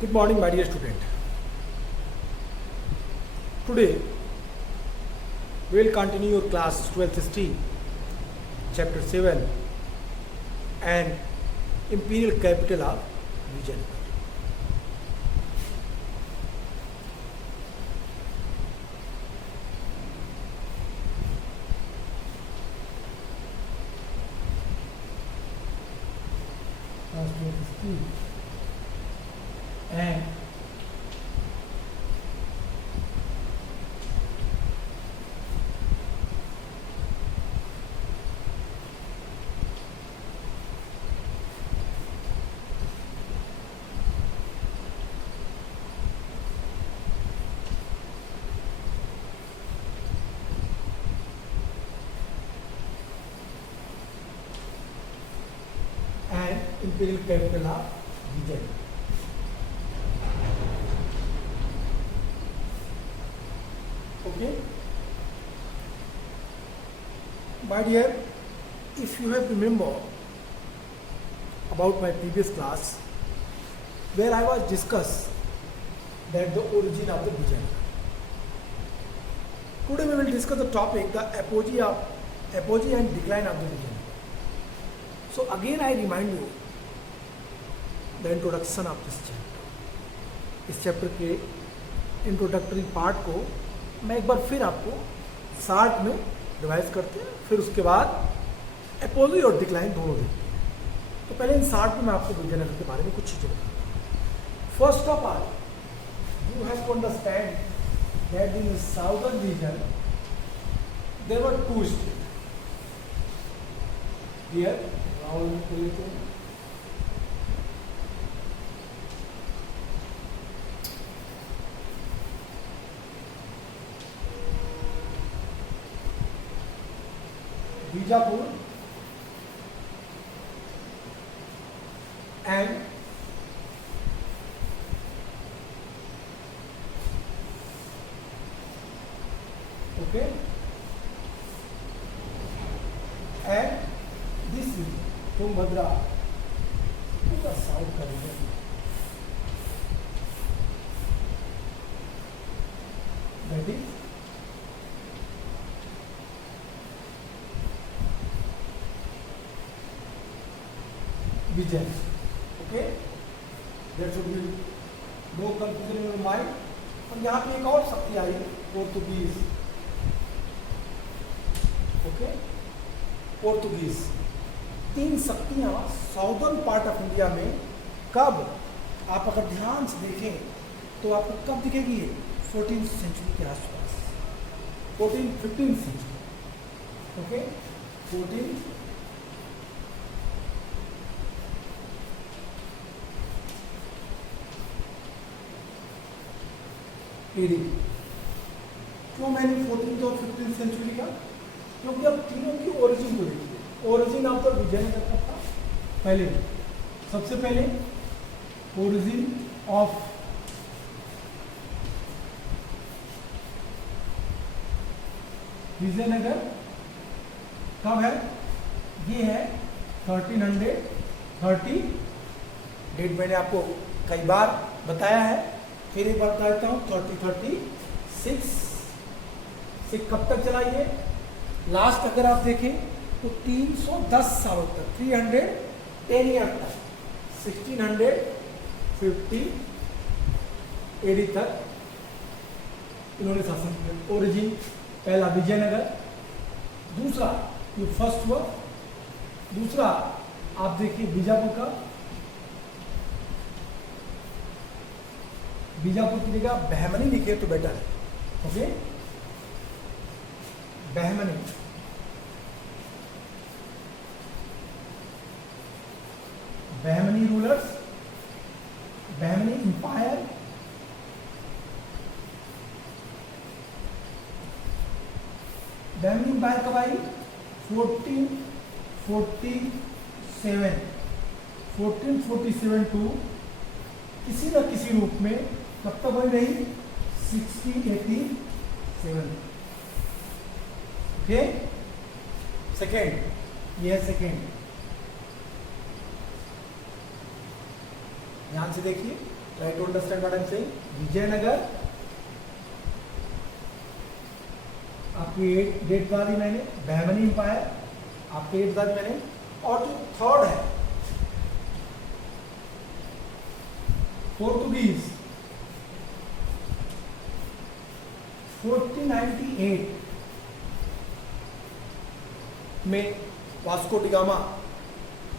Good morning, my dear student. Today we will continue your class 12th history, chapter 7, and imperial capital of Vijayanagara. Class 12th history and imperial capital of Vijayanagara. Okay, my dear, if you have remember about my previous class where I was discussed that the origin of the Vijayanagara. Today we will discuss the topic the apogee and decline of the Vijayanagara. So again I remind you the introduction of this chapter. इस chapter के introductory part को मैं एक बार फिर आपको short में revise करते हैं, फिर उसके बाद एपोजी और डिक्लाइन दोनों देखते हैं। तो पहले इन शार्ट में मैं आपको विजयनगर के बारे में कुछ चीज़ें बताऊँ। First of all you have to understand that in southern region there were two state here Rahul को लेते हैं Bijapur and okay and this is Tungabhadra to the south Karnataka. That is Vijay. Okay, there should be no confusion in your mind. और यहाँ पे एक और शक्ति आई Portuguese. Okay, Portuguese. तीन शक्तियाँ साउदर्न पार्ट ऑफ इंडिया में कब आप अगर ध्यान से देखें तो आपको कब दिखेगी ये 14th सेंचुरी के आसपास, 15th सेंचुरी. Okay, 14 AD. क्यों मैंने 14th और 15th सेंचुरी का? क्योंकि अब तीनों की ओरिजिन को देखिए. ओरिजिन आप तो विजयनगर का था पहले. सबसे पहले ओरिजिन ऑफ विजयनगर कब है? ये है 1330. डेट मैंने आपको कई बार बताया है, फिर एक बार बता देता हूँ. 1336 से कब तक चला ये? लास्ट अगर आप देखें तो 310 सालों तक, 310 ईयर तक, 1650 एडी तक इन्होंने शासन किया. ओरिजिन पहला विजयनगर. दूसरा ये फर्स्ट हुआ. दूसरा आप देखिए बीजापुर का. बीजापुर की जगह बहमनी लिखे तो बेटर है. Okay, Bahmani. Bahmani rulers, Bahmani empire. Bahmani empire कब आई? 1447 टू किसी न किसी रूप में कब तक बनी रही? 1687. ओके, सेकेंड, ये है सेकेंड. ध्यान से देखिए Try to understand what I am saying. Vijayanagar आपकी 8 बता दी मैंने, बहमनी एम्पायर आपके 8 बता दी मैंने, और जो थर्ड है पोर्तुगीज 1498 में वास्को डी गामा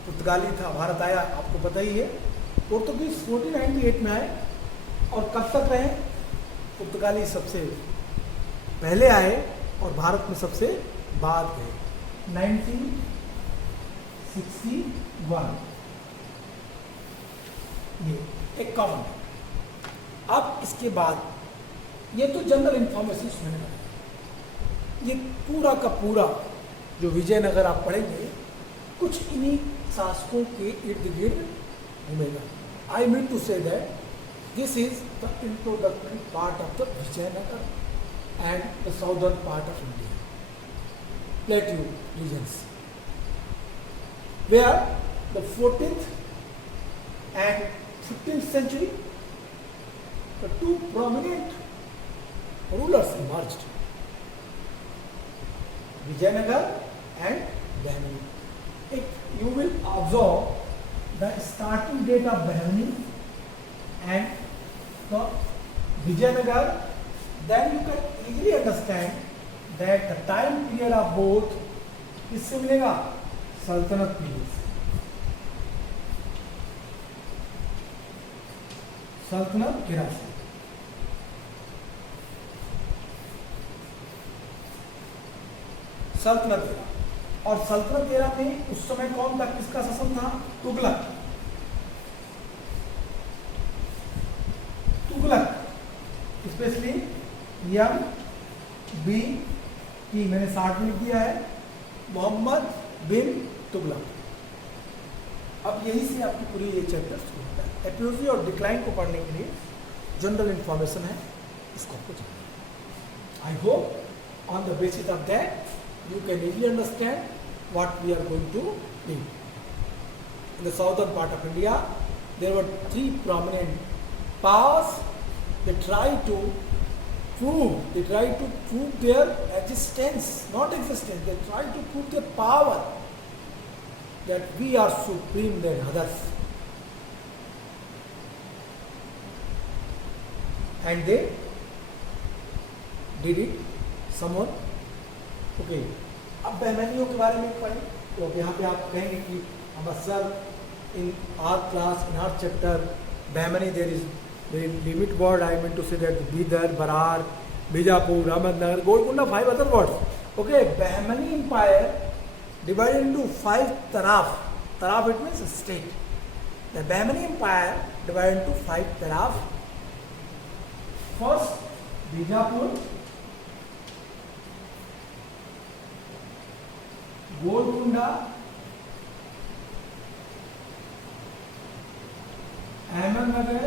पुर्तगाली था, भारत आया, आपको पता ही है। पोर्तुगीज 1498 में आए और कब तक रहे? पुर्तगाली सबसे पहले आए और भारत में सबसे बाद गए 1961। ये एक कॉमन। अब इसके बाद ये तो जनरल इंफॉर्मेशन मैंने बताया, ये पूरा का पूरा जो विजयनगर आप पढ़ेंगे कुछ इन्हीं शासकों के इर्द गिर्द घूमेगा। I mean to say that this is the introductory part of the Vijayanagar and the southern part of India, plateau regions, where the 14th and 15th century the two prominent rulers emerged, Vijayanagar and Bahmani. If you will observe the starting date of Bahmani and the Vijayanagar, then you can easily understand that the time period of both किससे मिलेगा? सल्तनत period से। सल्तनत era से। सल्तनत era, और सल्तनत era में उस समय कौन था, किसका शासन था? तुगलक। तुगलक स्पेशली MBT मैंने 60 में लिख दिया है, मोहम्मद बिन तुगलक। अब यही से आपकी पूरी ये चैप्टर शुरू होता है। एपोलॉजी और डिक्लाइन को पढ़ने के लिए जनरल इंफॉर्मेशन है, इसको आपको जानना। I hope on the basis of that you can easily understand what we are going to do. In the southern part of India, there were 3 prominent powers. They try to prove their existence, not existence. They try to prove their power, that we are supreme than others. And they did it somewhat. Okay, अब बहमनियों के बारे में पढ़ें तो यहाँ पे आप कहेंगे कि हमारा sir in our class in our chapter Bahmani there is limit word, I mean to say that Bidar, Berar, Bijapur, Ahmednagar, Golconda, 5 other words. Okay, Bahmani empire divided into 5 तराफ। तराफ it means state. The Bahmani empire divided into 5 तराफ। First Bijapur, Golconda, Ahmednagar,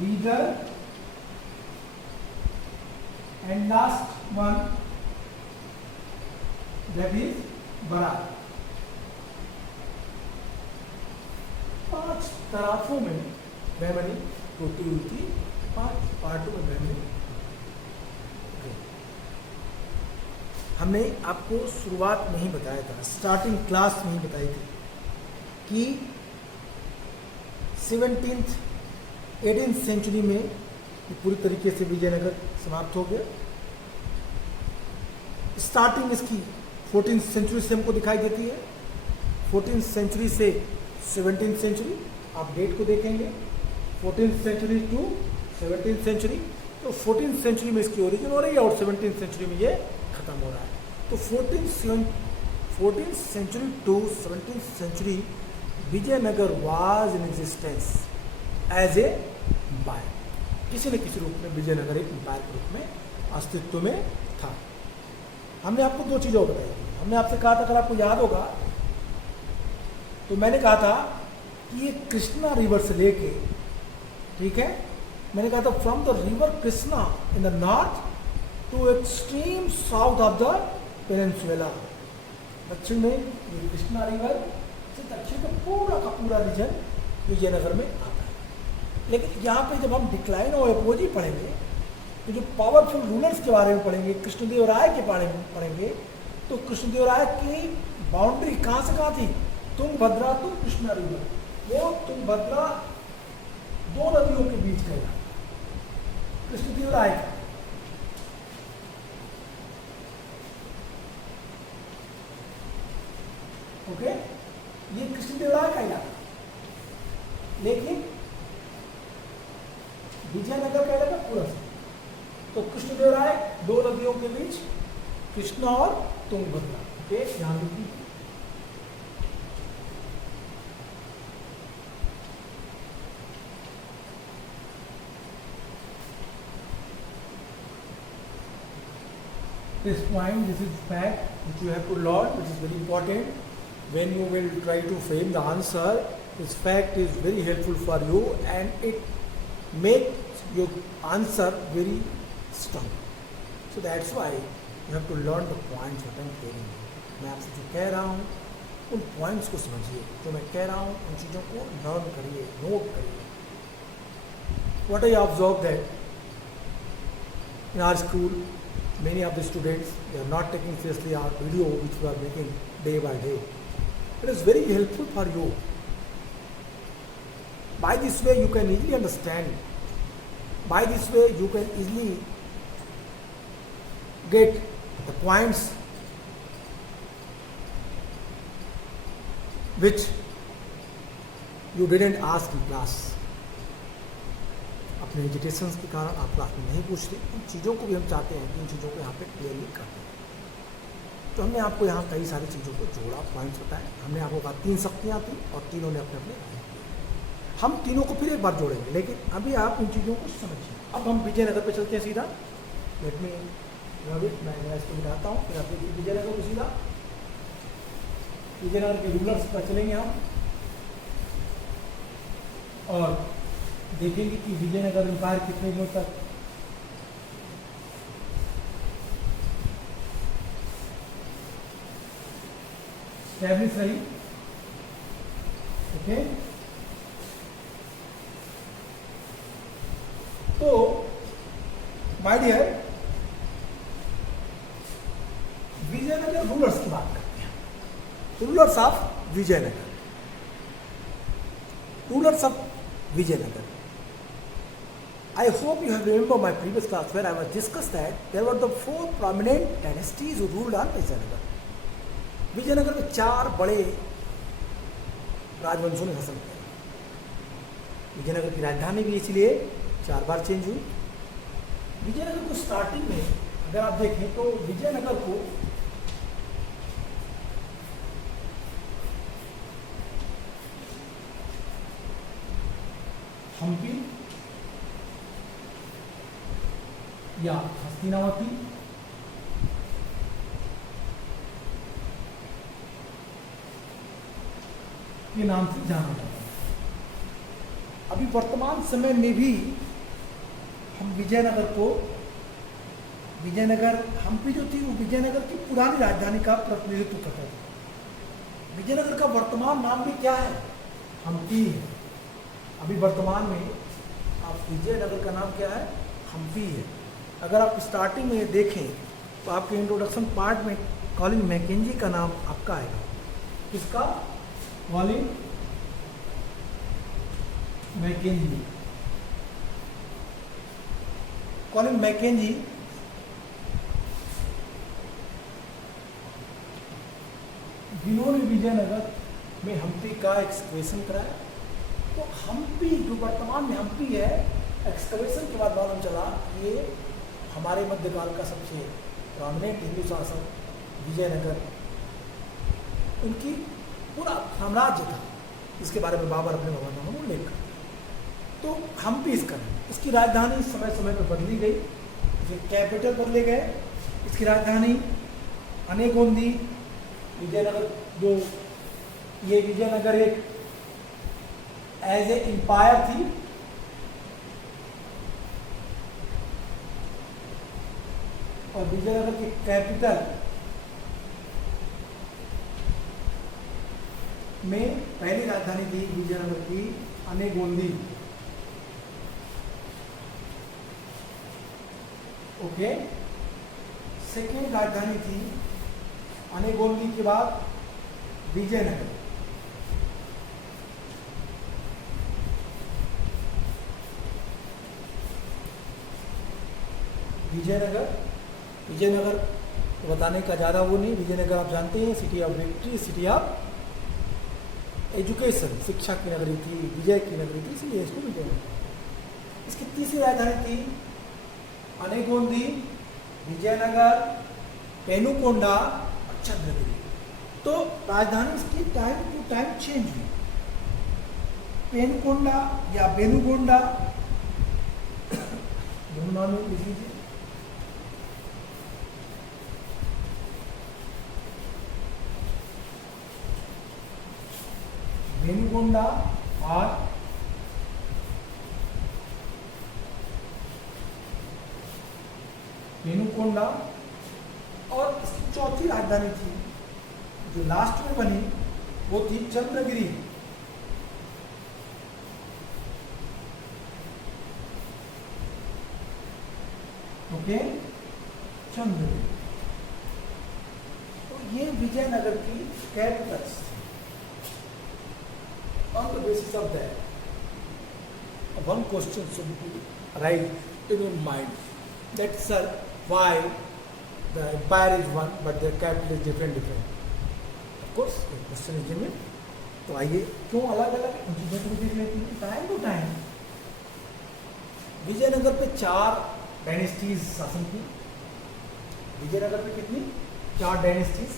Bidar, and last one that is Berar. 5 तराफों में बहमनी टूटी हुई थी, 5 पार्टों में बहमनी। हमने आपको शुरुआत में ही बताया था, स्टार्टिंग क्लास में ही बताई थी कि 17th 18th सेंचुरी में पूरी तरीके से विजयनगर समाप्त हो गया। स्टार्टिंग इसकी 14th सेंचुरी से हमको दिखाई देती है। 14th सेंचुरी से 17th सेंचुरी, आप डेट को देखेंगे 14th century to 17th century, तो 14th सेंचुरी में इसकी ओरिजिन हो रही है और 17th सेंचुरी में ये खत्म हो रहा है। तो 14th century to 17th century Vijayanagar was in existence as a empire. किसी न किसी रूप में विजयनगर एक एम्पायर के रूप में अस्तित्व में था। हमने आपको 2 चीज़ और बताई थी। हमने आपसे कहा था, अगर आपको याद होगा तो मैंने कहा था कि ये कृष्णा रिवर से लेके, ठीक है, मैंने कहा था from the river Krishna in the north to extreme south of the peninsula, दक्षिण में ये कृष्णा रिवर से दक्षिण का पूरा रीजन विजयनगर में आता है। लेकिन यहाँ पे जब हम डिक्लाइन और एपोजी पढ़ेंगे, तो जो पावरफुल रूलर्स के बारे में पढ़ेंगे, कृष्णदेवराय के बारे में पढ़ेंगे, तो कृष्णदेवराय की बाउंड्री कहाँ से कहाँ थी? तुंगभद्रा तो कृष्णा रिवर, वो तुंगभद्रा दो नदियों के बीच का इलाका कृष्णदेवराय का। ओके, ये कृष्णदेवराय का इलाका, लेकिन विजयनगर का इलाका पूरा से। तो कृष्णदेवराय दो नदियों के बीच कृष्णा और तुंगभद्रा। ओके, ध्यान रखिए। This point, this is fact which you have to learn, which is very important. When you will try to frame the answer, this fact is very helpful for you and it makes your answer very strong. So that's why you have to learn the points what I'm telling you. मैं आपसे जो कह रहा हूँ उन points को समझिए, जो मैं कह रहा हूँ उन चीज़ों को लर्न करिए, नोट करिए. What I observed that in our school, many of the students, they are not taking seriously our video which we are making day by day. It is very helpful for you. By this way you can easily understand. By this way you can easily get the points which you didn't ask in class. अपने education के कारण आप class में नहीं पूछते, उन चीज़ों को भी हम चाहते हैं कि इन चीज़ों को यहाँ पे क्लियरली करते हैं. तो हमने आपको यहाँ कई सारी चीज़ों को जोड़ा, पॉइंट्स बताए. हमने आपको कहा 3 शक्तियाँ थी और तीनों ने अपने अपने काम किए. हम तीनों को फिर एक बार जोड़ेंगे, लेकिन अभी आप इन चीज़ों को समझिए. अब हम विजयनगर पे चलते हैं सीधा. लेट मी मैं इसको बताता हूँ, फिर आप देखिए विजयनगर को सीधा. विजयनगर के रूलर्स पर चलेंगे हम और देखेंगे कि विजयनगर एम्पायर कितने दिनों तक स्टैब्लिश रही. ओके, तो माय डियर, विजयनगर रूलर्स की बात करते हैं. Rulers of Vijayanagar. Rulers of Vijayanagar. I hope you have remembered my previous class where I was discussed that there were the 4 prominent dynasties who ruled on Vijayanagar. Vijayanagar में 4 बड़े राजवंशों ने शासन किया. विजयनगर की राजधानी भी इसलिए 4 बार चेंज हुई. विजयनगर को स्टार्टिंग में अगर आप देखें तो विजयनगर को हम्पी या हस्तिनावती के नाम से जाना जाता है. अभी वर्तमान समय में भी हम विजयनगर को, विजयनगर हम्पी जो थी वो विजयनगर की पुरानी राजधानी का प्रतिनिधित्व करता था. विजयनगर का वर्तमान नाम भी क्या है? हम्पी है. अभी वर्तमान में आप विजयनगर का नाम क्या है? हम्पी है. अगर आप स्टार्टिंग में देखें तो आपके इंट्रोडक्शन पार्ट में कॉलिन मैकेंजी का नाम आपका आएगा. किसका? Colin McKenzie. कॉलिन मैकेंजी जिन्होंने विजयनगर में हम्पी का एक्सकवेशन कराया. तो हम्पी जो वर्तमान में हम्पी है, एक्सकवेशन के बाद मालूम चला ये हमारे मध्यकाल का सबसे प्रोमिनेंट हिंदू शासक विजयनगर, उनकी पूरा साम्राज्य था, जिसके बारे में बाबर अपने भवनों में उल्लेख करते हैं. तो हम्पी इसका नाम. इसकी राजधानी समय समय पर बदली गई, इसके कैपिटल बदले गए. इसकी राजधानी अनेगोंदी, विजयनगर, जो ये विजयनगर एक एज ए एम्पायर थी. और विजयनगर की कैपिटल में पहली राजधानी थी विजयनगर की अनेगोंदी। ओके, सेकेंड राजधानी थी अनेगोंदी के बाद विजयनगर। विजयनगर बताने का ज़्यादा वो नहीं। विजयनगर आप जानते हैं city of victory, city of education, शिक्षा की नगरी थी, विजय की नगरी थी, इसलिए इसको विजयनगर। इसकी तीसरी राजधानी थी अनेगोंदी, विजयनगर, पेनुकोंडा और चंद्रगिरी। तो राजधानी इसकी टाइम टू टाइम चेंज हुई। पेनुकोंडा या बेनुगोंडा दोनों नाम लिख लीजिए। बेनुगोंडा और पेनुकोंडा, और इसकी चौथी राजधानी थी जो लास्ट में बनी वो थी चंद्रगिरी। ओके, चंद्रगिरी। तो ये विजयनगर की Capitals. On the basis of that, one question should be arise in your mind that sir, why the empire is one but their capital is different. Of course, the question is genuine. तो आइए क्यों अलग अलग उनकी चीज़ों को देख लेते हैं टाइम टू टाइम। विजयनगर पे 4 डायनेस्टीज शासन की। विजयनगर पे कितनी? 4 डायनेस्टीज।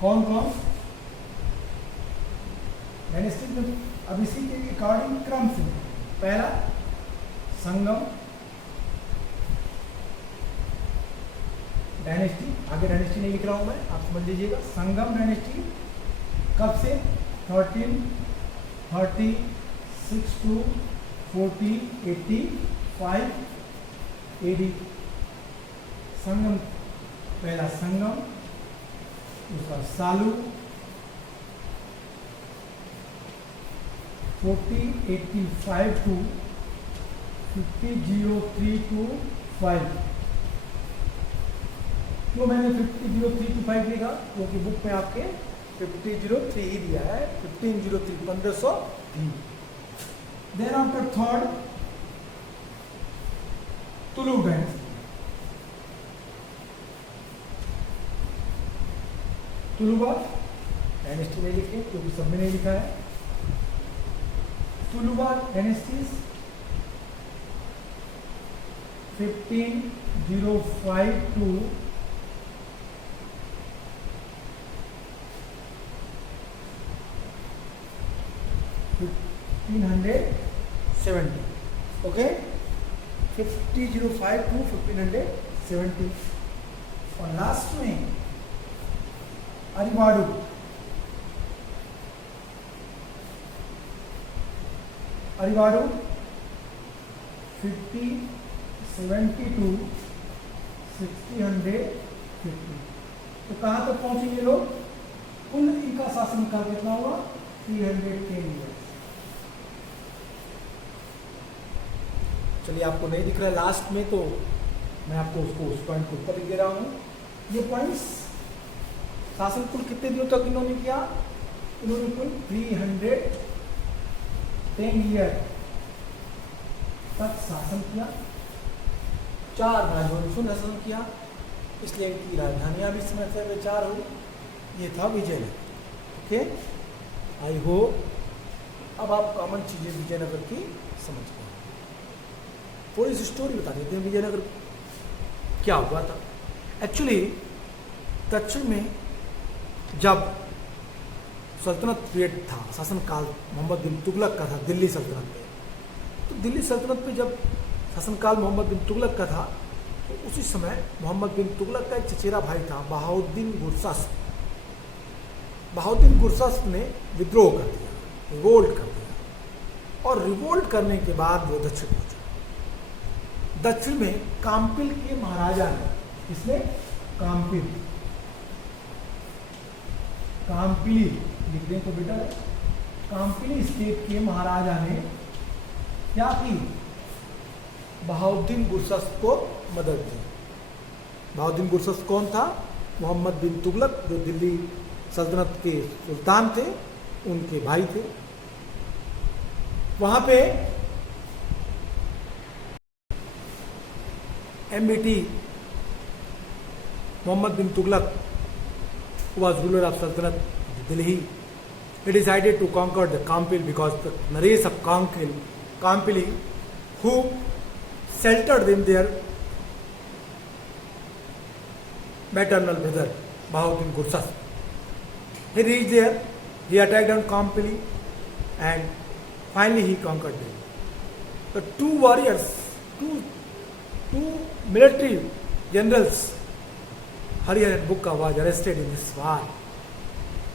कौन कौन डायनेस्टी? अब इसी के अकॉर्डिंग क्रम से पहला संगम डायनेस्टी, आगे डायनेस्टी नहीं लिख रहा हूं मैं, आप समझ लीजिएगा। संगम डायनेस्टी कब से? 1336 to 1485 AD। संगम, पहला संगम, दूसरा सालू 1485 to 5003 to 5। क्यों मैंने 5003 to 5 लिखा? क्योंकि बुक में आपके 5003 ही दिया है, 1503 1503। Then after third Tulu dynasty. Tuluva dynasty नहीं लिखी क्योंकि सब में नहीं लिखा है। Tuluva dynasties 1505 to 1570। Okay, 1505 to 1570। और लास्ट में अरिवाड़ू, अरिवाड़ू 5070 to 1650। तो कहाँ तक पहुंचेंगे लोग? कुल इनका शासन काल कितना हुआ? 310 ईयर्स। चलिए, आपको नहीं दिख रहा है लास्ट में, तो मैं आपको उसको उस पॉइंट को ऊपर लिख दे रहा हूँ। ये पॉइंट्स शासन कुल कितने दिनों तक इन्होंने किया? इन्होंने कुल 310 ईयर तक शासन किया। 4 राजवंशों ने शासन किया, इसलिए इनकी राजधानियां भी समय से 4 हुई। ये था विजयनगर। ओके, आई होप अब आप कॉमन चीज़ें विजयनगर की समझ गए। थोड़ी सी स्टोरी बता देते हैं विजयनगर क्या हुआ था। एक्चुअली दक्षिण में जब सल्तनत पीरियड था, शासनकाल मोहम्मद बिन तुगलक का था दिल्ली सल्तनत पे, तो दिल्ली सल्तनत पे जब शासनकाल मोहम्मद बिन तुगलक का था, तो उसी समय मोहम्मद बिन तुगलक का एक चचेरा भाई था बहाउद्दीन गुरशस्प। बहाउद्दीन गुरशस्प ने विद्रोह कर दिया, रिवोल्ट कर दिया, और रिवोल्ट करने के बाद वो दक्षिण पहुंचा। दक्षिण में काम्पिल के महाराजा ने, इसने काम्पिल, काम्पिली लिख दें तो बेटा, काम्पिली स्टेट के महाराजा ने क्या की, बहाउद्दीन गुरशस्प को मदद दी। बहाउद्दीन गुरशस्प कौन था? मोहम्मद बिन तुगलक, जो दिल्ली सल्तनत के सुल्तान थे, उनके भाई थे। वहां पे MBT Mohammad bin Tughlaq was ruler of Sultanate Delhi. He decided to conquer the Kampil because the race of Kampili who sheltered in their maternal brother Bahauddin Gursas. He reached there, he attacked on Kampili, and finally he conquered them. The two warriors, two military generals, Harihan and Bukka, was arrested in this war.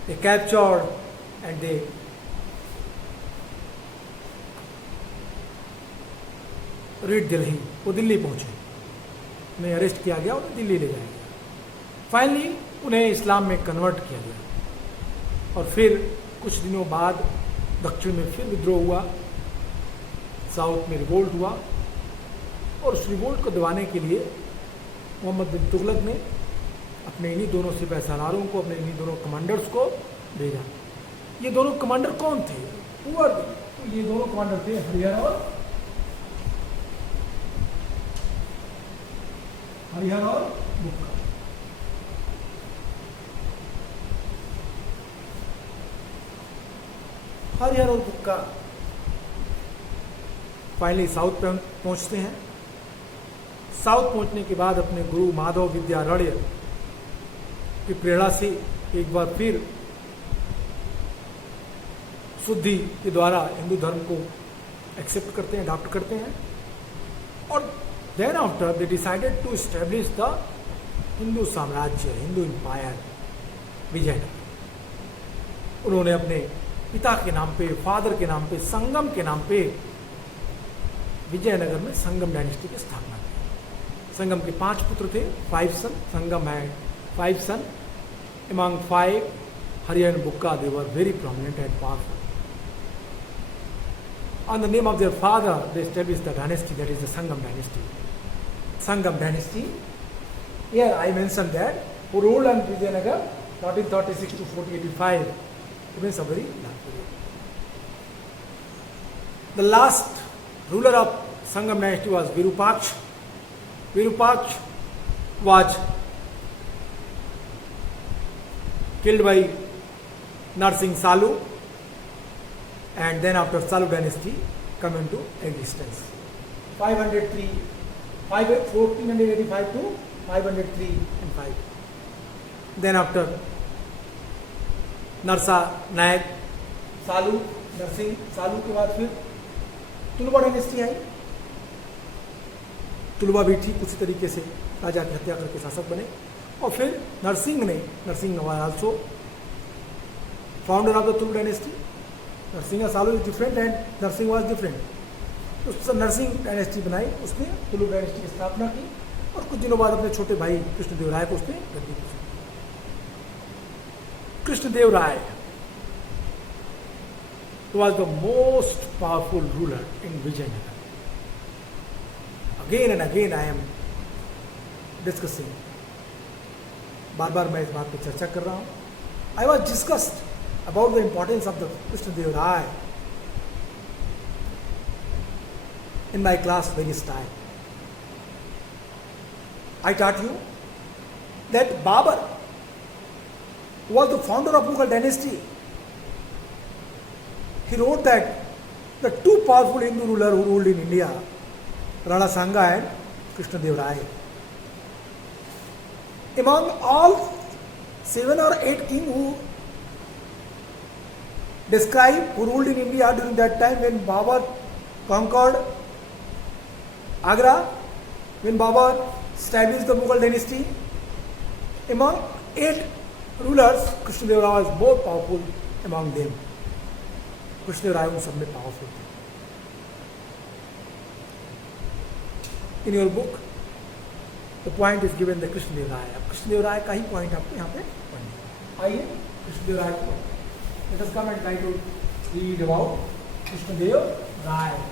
They captured and they reached Delhi. वो दिल्ली पहुंचे, उन्हें arrest किया गया, उन्हें दिल्ली ले जाया गया। Finally उन्हें इस्लाम में कन्वर्ट किया गया, और फिर कुछ दिनों बाद दक्षिण में फिर विद्रोह हुआ, साउथ में रिवोल्ट हुआ, और उस रिवोल्ट को दबाने के लिए मोहम्मद बिन तुगलक ने अपने इन्हीं दोनों सिपाही सालारों को, अपने इन्हीं दोनों कमांडर्स को भेजा। ये दोनों कमांडर कौन थे? तो ये दोनों कमांडर थे हरिहर और बुक्का। हरिहर और बुक्का फाइनली साउथ पे पहुंचते हैं। साउथ पहुंचने के बाद अपने गुरु माधव विद्यारण्य की प्रेरणा से एक बार फिर शुद्धि के द्वारा हिंदू धर्म को एक्सेप्ट करते हैं, अडॉप्ट करते हैं, और then after they decided to establish the Hindu साम्राज्य, हिंदू एम्पायर विजयनगर। उन्होंने अपने पिता के नाम पे, फादर के नाम पे, संगम के नाम पे विजयनगर में संगम डायनेस्टी की स्थापना की। संगम के 5 पुत्र थे, 5 सन। संगम है 5 सन। Among 5, Harihan and Bukka, they were very prominent and powerful. On the name of their father, they established the dynasty, that is the Sangam dynasty. Sangam dynasty. Here I mentioned that who ruled on Vijayanagar 1436 to 1485. It means a very long period. The last ruler of Sangam dynasty was Virupaksh. Virupaksh was killed by Narsingh Salu, and then after Salu dynasty come into existence. 1485 to 503 and 5. Then after Narsa Nayak Salu, Narsingh Salu के बाद फिर तुलुबा dynasty आई। तुलुबा भी ठीक उसी तरीके से राजा की हत्या करके शासक बने, और फिर Narasimha was also founder of the Tulu dynasty. Narsingh Salu is different and Narsingh was different. तो नरसिंह डायनेस्टी बनाई, उसने तुलु डायनेस्टी की स्थापना की, और कुछ दिनों बाद अपने छोटे भाई कृष्णदेव राय को उसने गद्दी दी। कृष्णदेव राय was the most powerful ruler in Vijayanagar. Again and again I am discussing, बार बार मैं इस बात पर चर्चा कर रहा हूँ। I was discussed about the importance of the Krishnadev Rai in my class various time. I taught you that Babur was the founder of Mughal dynasty. He wrote that the two powerful Hindu rulers who ruled in India, Rana Sanga and Krishnadev Rai. Among all 7 or 8 kings who ruled in India during that time when Babur conquered Agra, when Babur established the Mughal dynasty. Among 8 rulers, Krishnadeva Raya is more powerful among them. Krishnadeva Raya उन सब में powerful थे. In your book, the point is given the Krishnadeva Raya. अब Krishnadeva Raya का ही point आपको यहाँ पे पढ़ना. आइए Krishnadeva Raya को. Let us come and try to read about Krishnadeva Raya.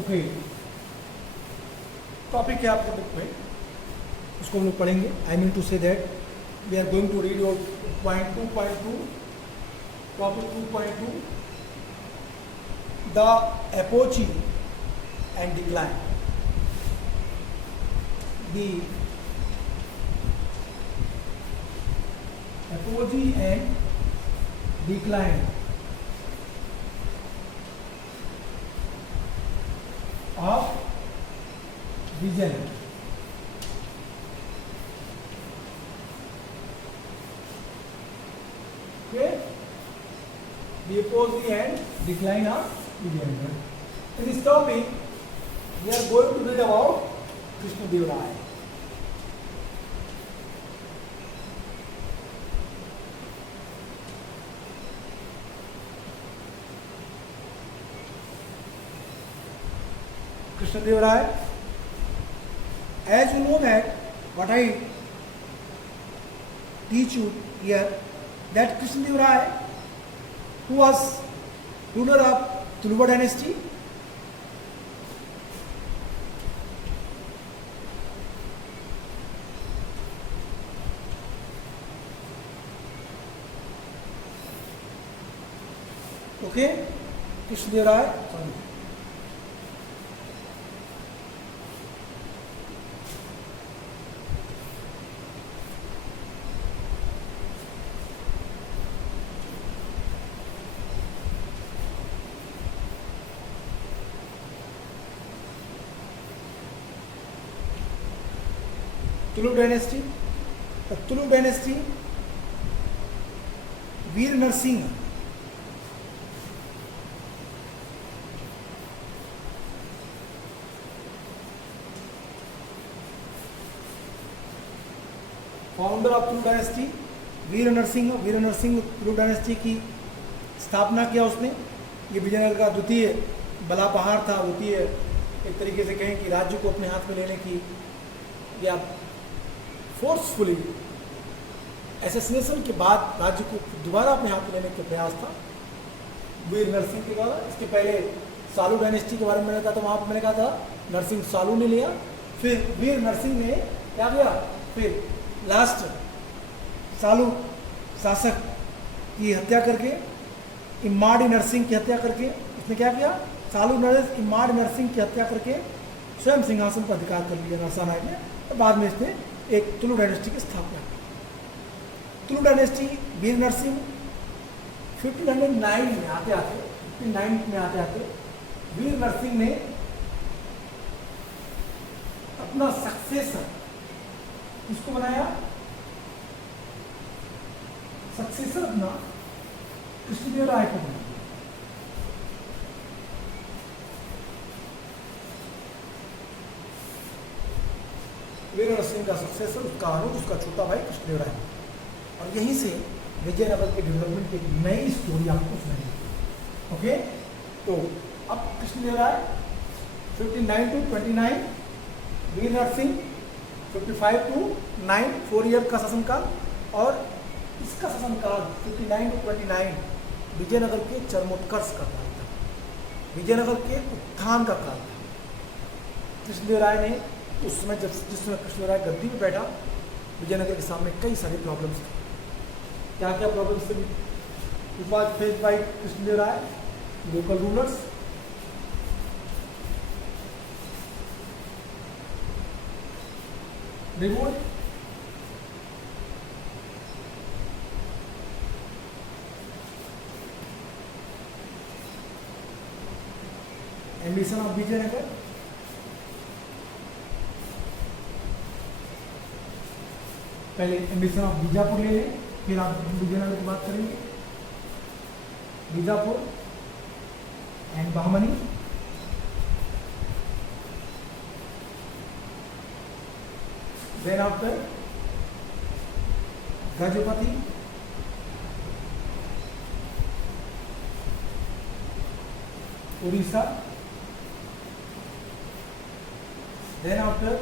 Okay, topic है आपके बुक में, उसको हम लोग पढ़ेंगे. I mean to say that we are going to read your point 2.2, topic 2.2, the apogee and decline. The apogee and decline of Vijayanagara. Okay, the apogee and decline of Vijayanagara. In this topic, we are going to read about Krishnadeva Raya. Krishnadeva Raya, as you know that what I teach you here, that Krishnadeva Raya, who was ruler of Tuluva dynasty, okay, Krishnadeva Raya, sorry. Tulu dynasty, the Tulu dynasty, Veer Narsingh, founder of Tulu dynasty, Veer Narsingh Tulu dynasty की स्थापना किया उसने. ये विजयनगर का द्वितीय बला पहाड़ था, द्वितीय एक तरीके से कहें कि राज्य को अपने हाथ में लेने की या फोर्सफुली एसेसिनेशन के बाद राज्य को दोबारा अपने हाथ में लेने का प्रयास था वीर नरसिंह के द्वारा. इसके पहले सालू डायनेस्टी के बारे में मैंने कहा था, वहाँ पर मैंने कहा था नरसिंह सालू ने लिया, फिर वीर नरसिंह ने क्या किया, फिर लास्ट सालू शासक की हत्या करके, इम्माड़ी नरसिंह की हत्या करके उसने क्या किया, सालू नरेश इम्माड़ी नरसिंह की हत्या करके स्वयं सिंहासन पर अधिकार कर लिया नरसा नायक ने. और बाद में इसने एक तुलु डायनेस्टी की स्थापना की. तुलु डायनेस्टी वीर नरसिंह 1509 में आते आते वीर नरसिंह ने अपना सक्सेसर किसको बनाया, सक्सेसर अपना कृष्णदेव राय को बनाया. वीर नरसिंह का सक्सेसर, उसका अनुज, उसका छोटा भाई कृष्णदेव राय. और यहीं से विजयनगर के डेवलपमेंट की एक नई स्टोरी आपको सुनाई. ओके, तो अब Krishnadev Rai 59 to 29, Veer Narsingh 55 to 9, 4 year का शासनकाल. और इसका शासनकाल 59 to 29 विजयनगर के चरमोत्कर्ष का काल था, विजयनगर के उत्थान का काल था. कृष्णदेवराय ने उस समय जिस समय कृष्णदेवराय गद्दी में बैठा, विजयनगर के सामने कई सारी प्रॉब्लम्स थी। क्या क्या प्रॉब्लम्स थे? It was faced by Krishnadevrai, local rulers, revolt, ambition of Vijayanagar, पहले एम्बिशन ऑफ बीजापुर ले लें, फिर आप विजयनगर की बात करेंगे। Bijapur and Bahmani, then after Gajapati, Orissa, then after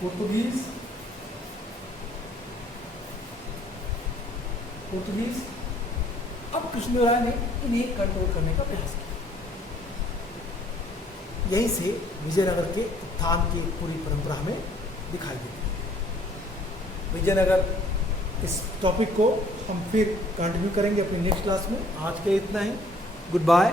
Portuguese, अब कृष्णदेवराय ने इन्हें कंट्रोल करने का प्रयास किया। यहीं से विजयनगर के उत्थान की पूरी परंपरा हमें दिखाई देती है। विजयनगर इस टॉपिक को हम फिर कंटिन्यू करेंगे अपनी नेक्स्ट क्लास में। आज के इतना ही, गुड बाय।